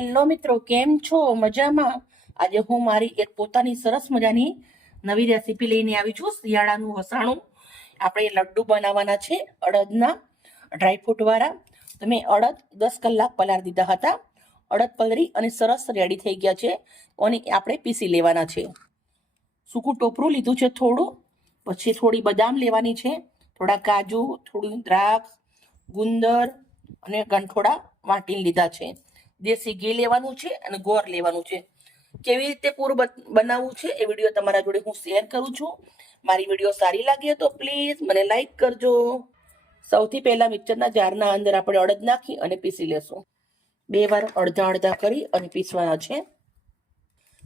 Hello મિત્રો કેમ છો? મજામાં? આજે હું મારી એક પોતાની સરસ મજાની નવી રેસીપી લઈને આવી છું, શિયાળાનું વસાણું. આપણે લડ્ડુ બનાવવાના છે, અડદના ડ્રાયફ્રૂટવાળા તો મેં અડદ દસ કલાક પલાર દીધા હતા. અડદ પલરી અને સરસ રેડી થઈ ગયા છે. અને આપણે પીસી લેવાના છે. સૂકું ટોપરું લીધું છે થોડું. પછી થોડી બદામ લેવાની છે. થોડા કાજુ, થોડું દ્રાક્ષ, ગુંદર અને ગંઠોડા વાટીને લીધા છે. દેશી ઘી લેવાનું છે અને ગોર લેવાનું છે. કેવી રીતે પૂરું બનાવવું છે એ વીડિયો તમારા જોડે હું શેર કરું છું. મારી વીડિયો સારી લાગે તો પ્લીઝ મને લાઈક કરજો. સૌથી પહેલાં મિક્સરના જારના અંદર આપણે અડદ નાખી અને પીસી લેશું. બે વાર અડધા અડધા કરી અને પીસવાના છે.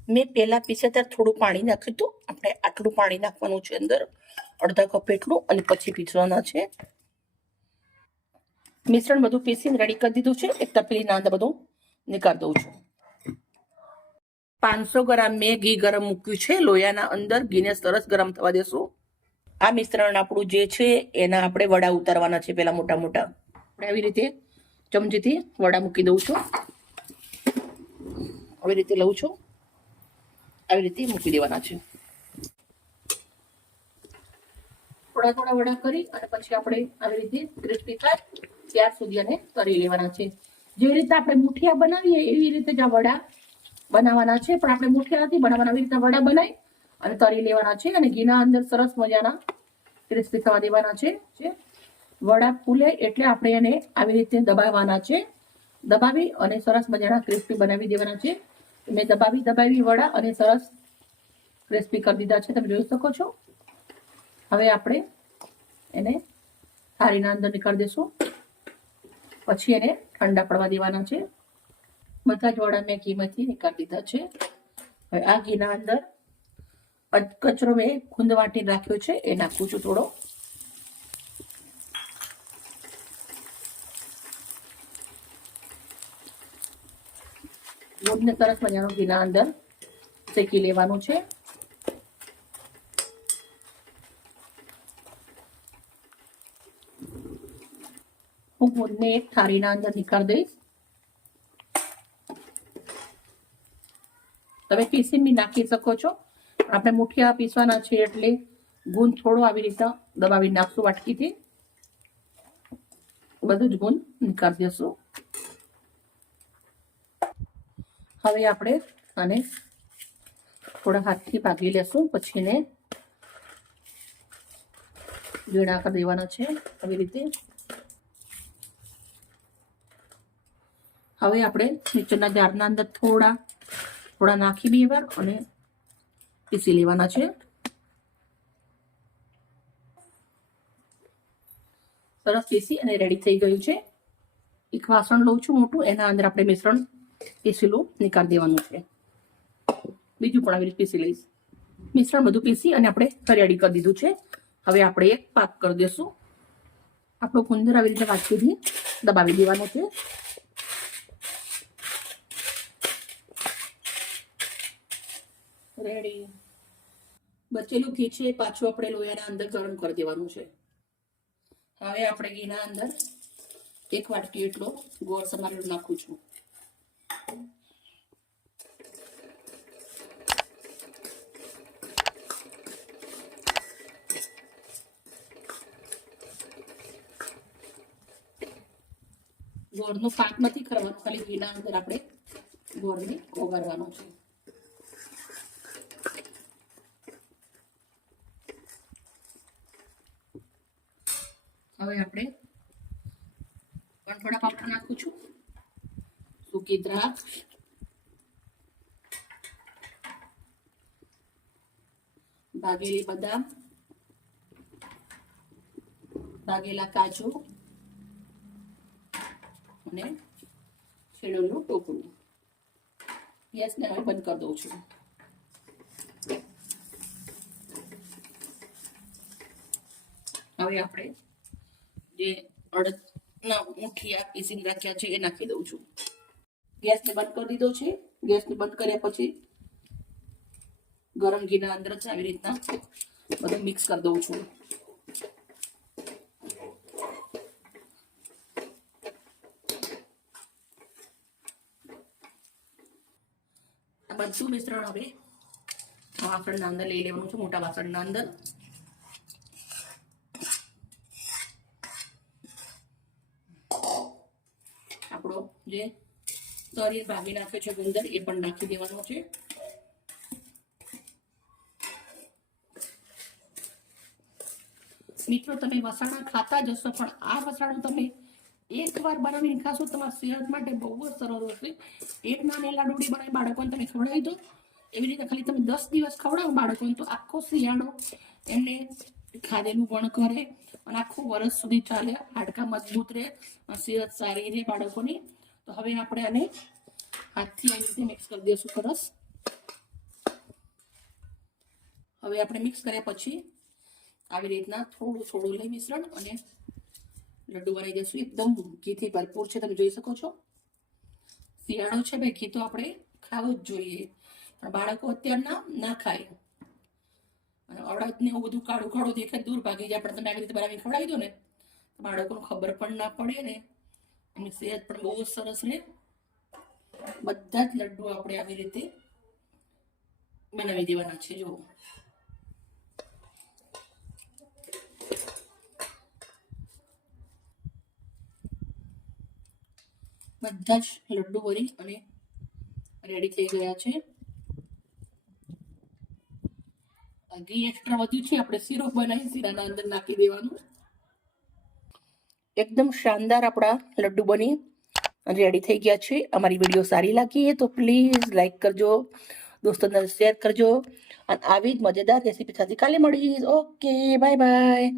મેં પહેલાં પીસ્યા ત્યારે થોડું પાણી નાખ્યું હતું. આપણે આટલું પાણી નાખવાનું છે અંદર. અડધા કપ એટલું અને પછી પીસવાના છે. મિશ્રણ બધું પીસીને રેડી કરી દીધું છે. એક તપેલીના અંદર બધું નીકાળી દઉં છું. પાંચસો ગ્રામ મેં ઘી ગરમ મૂક્યું છે. લોયાના અંદર ઘીને સરસ ગરમ થવા દેશું. આ મિશ્રણ આપણું જે છે, એના આપણે વડા ઉતારવાના છે પેલા મોટા મોટા. આપણે આવી રીતે ચમચીથી વડા મૂકી દઉં છું. આવી રીતે લઉં છું. આવી રીતે મૂકી દેવાના છે. થોડા થોડા વડા કરી અને પછી આપણે આવી રીતે ક્રિસ્પી થાય ત્યાર સુધી એને તરી લેવાના છે. જે રીતે આપણે મુઠિયા બનાવીએ, એવી રીતે જ આ વડા બનાવવાના છે. પણ આપણે મુઠિયા નથી બનાવવાના. એવી રીતે વડા બનાવી અને તરી લેવાના છે અને ઘીના અંદર સરસ મજાના ક્રિસ્પી થવા દેવાના છે. વડા ફૂલે એટલે આપણે એને આવી રીતે દબાવવાના છે. દબાવી અને સરસ મજાના ક્રિસ્પી બનાવી દેવાના છે. મેં દબાવી દબાવી વડા અને સરસ ક્રિસ્પી કરી દીધા છે. તમે જોઈ શકો છો. હવે આપણે એને થાળીના અંદર નીકાળી દઈશું પછી એને ઠંડા પડવા દેવાના છે. બધા જ વડા મેં ઘીમાંથી નીકાળી દીધા છે. હવે આ ઘીના અંદર કચરો મેં ખૂંદ વાટી રાખ્યો છે, એ નાખું છું થોડો. ગુંદને સરસ મજાનો ઘીના અંદર શેકી લેવાનું છે. હું ગુડને એક થાળીના અંદર નીકાળી દઈશ. તમે પીસી બી નાખી શકો છો. આપણે મુઠિયા પીસવાના છે એટલે ગુંદ થોડો આવી રીતે દબાવી નાખશું વાટકીથી. બધું જ ગુંદ નીકાળી દેશું. હવે આપણે આને થોડા હાથથી ભાગી લેશું, પછી એને ઝીણા કરી દેવાના છે. આવી રીતે હવે આપણે મિક્સરના જારના અંદર થોડા થોડા નાખી બે વાર અને પીસી લેવાના છે. સરસ પીસી અને રેડી થઈ ગયું છે. એક વાસણ લઉં છું મોટું, એના અંદર આપણે મિશ્રણ પીસેલું નીકાળી દેવાનું છે. બીજું પણ આવી રીતે પીસી લઈશ. મિશ્રણ બધું પીસી અને આપણે તૈયારી કરી દીધું છે. હવે આપણે એક પાક કરી દઈશું આપણો ગુંદર આવી રીતે વાટકીથી દબાવી દેવાનો છે. રેડી. બચેલું ઘી છે, પાછું આપણે લોયાના અંદર ગરમ કરી દેવાનું છે. હવે આપણે ઘીના અંદર એક વાટકી એટલો ગોળ સમારેલો નાખું છું. ગોળનો પાક નથી કરવાનો, ખાલી ઘીના અંદર આપણે ગોળને ઓગાળવાનો છે. હવે આપણે વણથોડા પાપડ નાખું છું. સૂકી દ્રાક્ષ. ભાગેલી બદામ. ભાગેલા કાજુ. અને છેડેલું ટોપરું ગેસને હવે બંધ કરી દઉં છું. હવે આપણે જે અડદના મુઠિયા પીસીને રાખ્યા છે, એ નાખી દઉં છું. ગેસને બંધ કરી દીધો છે. ગેસને બંધ કર્યા પછી ગરમ ઘીના અંદર જ આવી રીતના બધું મિક્સ કરી દઉં છું. આ બધું મિશ્રણ હવે વાસણના અંદર લઈ લેવાનું છે, મોટા વાસણના અંદર. આપણો જે શરીર ભાગી નાખ્યો છે ગુંદર એ પણ નાખી દેવાનો છે. મિત્રો, તમે વસાણા ખાતા જશો પણ આ વસાણું તમે એકવાર બનાવીને ખાશો, તમારા સેહત માટે બહુ જ સરળ હશે. એક નાની લાડુડી બનાવી બાળકોને તમે ખવડાવી દો. એવી રીતે ખાલી તમે દસ દિવસ ખવડાવો બાળકોને, તો આખો શિયાળો એમને ખાધેલું પણ કરે અને આખું વર્ષ સુધી ચાલે, હાડકા મજબૂત રહે સેહત સારી રહે બાળકોની. તો હવે આપણે આને હાથથી આવી રીતે મિક્સ કરી દઈશું સરસ. હવે આપણે મિક્સ કર્યા પછી આવી રીતના થોડું થોડું લઈ મિશ્રણ અને લડ્ડુ બનાવી દઈશું એકદમ ઘીથી ભરપૂર છે, તમે જોઈ શકો છો. શિયાળો છે ભાઈ, ઘી તો આપણે ખાવું જ જોઈએ. પણ બાળકો અત્યારના ના ખાય. અને અડદને એવું બધું કાળું કાળું દેખાય દૂર ભાગી. જાય પણ તમે આવી રીતે બનાવીને ખવડાવી દો ને બાળકોને ખબર પણ ના પડે ને. એમની સેહત પણ બહુ સરસ રહે બધા જ લડ્ડુ આપણે આવી રીતે બનાવી દેવાના છે, જુઓ. બધા જ લડ્ડુ બની અને રેડી થઈ ગયા છે આ ઘી એક્સ્ટ્રા વધ્યું છે. આપણે સિરપ બનાવી શીરાના અંદર નાખી દેવાનું. એકદમ શાનદાર આપણા લડ્ડુ બની રેડી થઈ ગયા છે. અમારી વીડિયો સારી લાગી તો પ્લીઝ લાઈક કરજો, દોસ્તોને શેર કરજો. અને આવી જ મજેદાર રેસીપી સાથે કાલે મળીશ. Okay bye bye